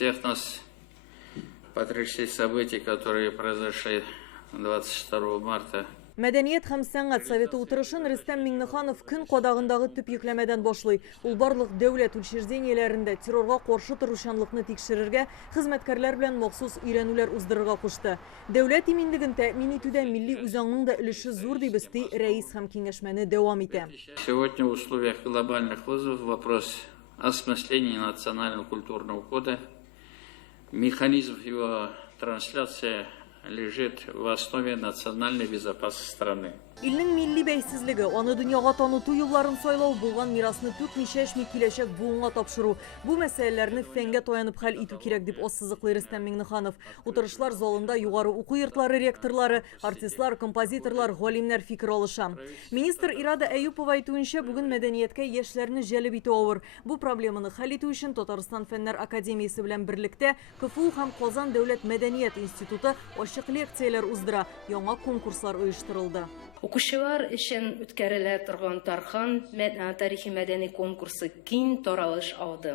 всех нас потрясли события, которые произошли 22 марта. Мәдәниет һәм сәнгать советы утырышын Рөстәм Миңнеханов көн кадагындагы төп йөкләмәдән башлый. Ул барлык дәүләт учрежденияләрендә террорга каршы торучанлыкны тикшерергә, хезмәткәрләр белән махсус өйрәнүләр уздырырга кушты. Дәүләт иминлеген тәэмин итүдә милли үзаңның да өлеше зур дип өсти рәис һәм киңәшмәне дәвам итә. Сегодня в условиях глобальных вызовов вопрос осмысления национального культурного кода, механизм его трансляции лежит в основе национальной безопасности страны. Илнең милли бәйсезлеге, аны дөньяга таныту юлларын сайлау булган мирасны түкми-чәчми киләчәк буынга тапшыру. Бу мәсьәләләрне фәнгә таянып хәл итү кирәк дип ассызыклый Рөстәм Миңнеханов. Утырышлар залында югары уку йортлары ректорлары, артистлар, композиторлар, галимнәр фикер алыша. Министр Ирада Әюпова әйтүенчә, бүген мәдәнияткә яшьләрне җәлеп итү авыр. Бу проблеманы хәл итү өчен Татарстан фәннәр академиясе белән берлектә КФУ һәм Казан дәүләт мәдәният институты ачык лекцияләр уздыра, яңа конкурслар оештырылды. Укучылар өчен үткәрелә торган Тархан тарихи мәдәни конкурсы киң таралыш алды.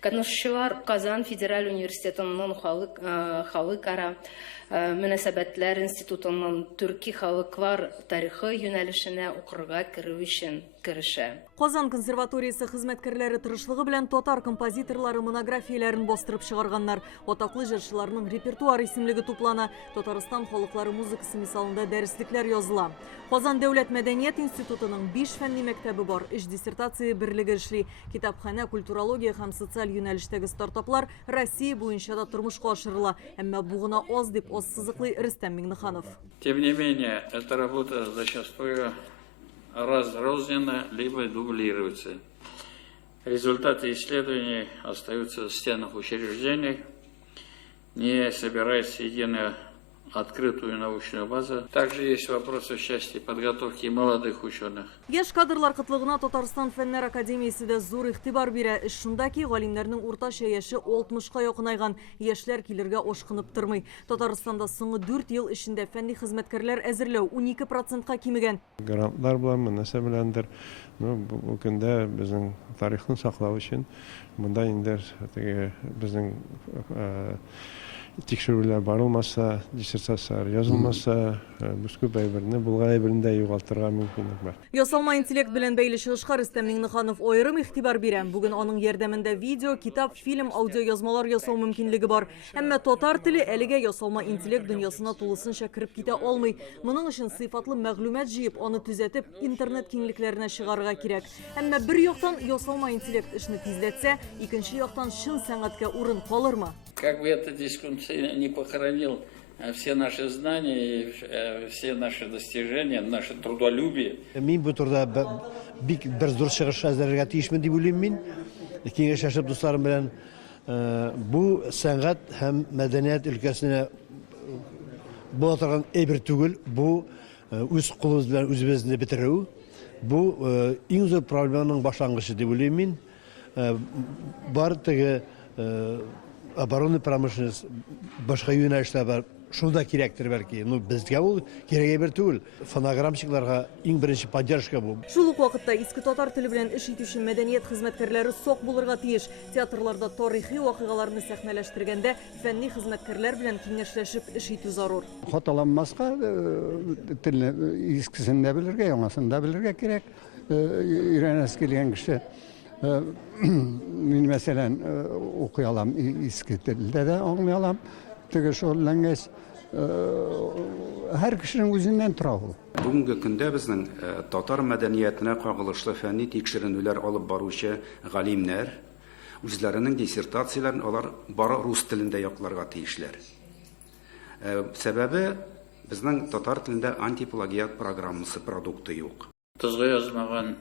Катнашучылар Казан Федераль университетының халыкара мөнәсәбәтләр институтының төрки халыклар тарихы юнәлешенә укырга керү өчен керешә. Казан консерваториясы хезмәткәрләре тырышлыгы белән татар композиторлары монографияләрен бастырып чыгарганнар. Атаклы җырчыларның репертуар исемлеге туплана. Татарстан халыклары музыкасы мисалында дәреслекләр языла. Казан дәүләт мәдәният институтының 5 фәнни мәктәбе бар. 3 диссертация берлеге эшли. Китапханә, культурология һәм социаль юнәлештәге стартаплар Россия буенча да тормышка ашырыла. Әмма бу гына аз дип ассызыклый Рөстәм Миңнеханов. Тем не менее, эта работа зачастую разрозненно либо дублируется. Результаты исследований остаются в стенах учреждений, не собирается единую открытую научную базу. Также есть вопросы в части подготовки молодых ученых. Яшь кадрлар кытлыгына Татарстан фәннәр академиясе дә зур игътибар бирә. Шунда ки галимнәрнең уртача яше 60-ка якынайган, яшьләр килергә ашкынып тормый. Татарстанда соңгы 4 ел эчендә фәнни хезмәткәрләр әзерләү 12%-ка кимегән. Грантлар белән мөнәсәбәтләндер. Бу көндә безнең тарихны саклау өчен монда инде безнең тикшерүләр барылмаса, диссертациялар язылмаса, бүскүп әйберне булган әйберне югалтырга мөмкинлек бар. Ясалма интеллект белән бәйле чыгышка Рөстәм Миңнеханов аерым игътибар бирә. Бүген аның ярдәмендә видео, китап, фильм, аудио язмалар ясау мөмкинлеге бар. Әмма татар теле әлегә ясалма интеллект дөньясына тулысынча кирип китә алмый. Моның өчен сыйфатлы мәгълүмат җыеп, аны төзәтеп, интернет киңлекләренә чыгарырга кирәк. Әмма бер яктан ясалма интеллект эшне тизләтсә, икенче яктан чын сәнгатькә урын калырмы? Как бы эта дискуссия не похоронил все наши знания, все наши достижения, наше трудолюбие. Мин бу турда бик бер зур чыгыш әзерләргә тиешмен дип уйлыйм мин. Киңәшләшеп дусларым белән бу сәнгать һәм мәдәният өлкәсенә була торган әйбер түгел, бу үз кулыбыз белән үзебезне бетерү. Бу иң зур проблеманың башлангычы дип уйлыйм мин. Бар теге оборонный промышленность башка юнәлештә бар. Шунда кирәктер бәлки. Безгә ул кирәге бер түгел. Фонограммчыкларга иң беренче поддержка бу. Шул ук вакытта иске татар теле белән эш итүче мәдәният хезмәткәрләре сак булырга тиеш. Театрларда тарихи вакыйгаларны сәхнәләштергәндә фәнни хезмәткәрләр белән киңәшләшеп эш итү зарур. Хаталамаска телне искесен дә белергә, яңасын да белергә кирәк. Өйрәнәс килгән кеше мин мәсәлән укый алам, иске телдә дә аңлый алам. Теге шуллангәч һәр кешенең үзеннән тора ул. Бүгенге көндә безнең татар мәдәниятенә кагылышлы фәнни тикшеренүләр алып баручы галимнәр үзләренең диссертацияләрен алар бары рус телендә якларга тиешләр. Сәбәбе безнең татар телендә антиплагиат программасы продукты юк. Тозга язмаган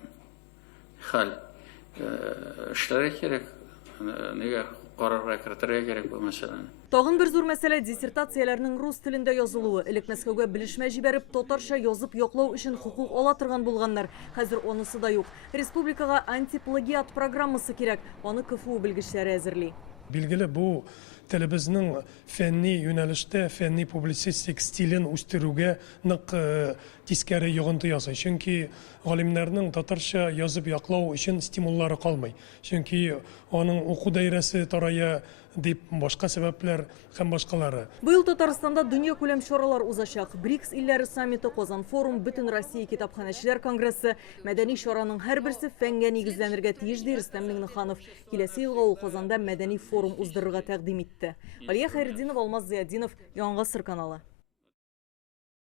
хәл эшләргә кирәк, нигә карарга кертергә кирәк бу мәсьәләне. Тагын бер зур мәсьәлә диссертацияләрнең рус телендә язылуы. Элек Мәскәүгә белешмә җибәреп, татарча язып яклау өчен хукук ала торган булганнар. Хәзер онысы да юк. Республикага антиплагиат программасы кирәк. Аны КФУ белгечләре әзерли. Билгеле, бу телебезнең фәнни юнәлештә, фәнни публицистик стилен үстерүгә нык тискәре йогынты ясый. Чөнки галимнәрнең татарча язып яклау өчен стимуллары калмый. Чөнки аның уку даирәсе тарая, дип башка сәбәпләр һәм башкалары. Быйыл Татарстанда дөнья күләм чаралар узачак. БРИКС илләре саммиты, Казан форум, Бөтен Россия китапханәчеләр конгрессы, мәдәни чараның һәрберсе фәнгә нигезләнергә тиеш ди Рөстәм Миңнеханов. Киләсе елга ул Казанда мәдәни форум уздырырга тәкъдим итте. Алия Хәйретдинова, Алмаз Зияддинов, Яңгы Сыр каналы.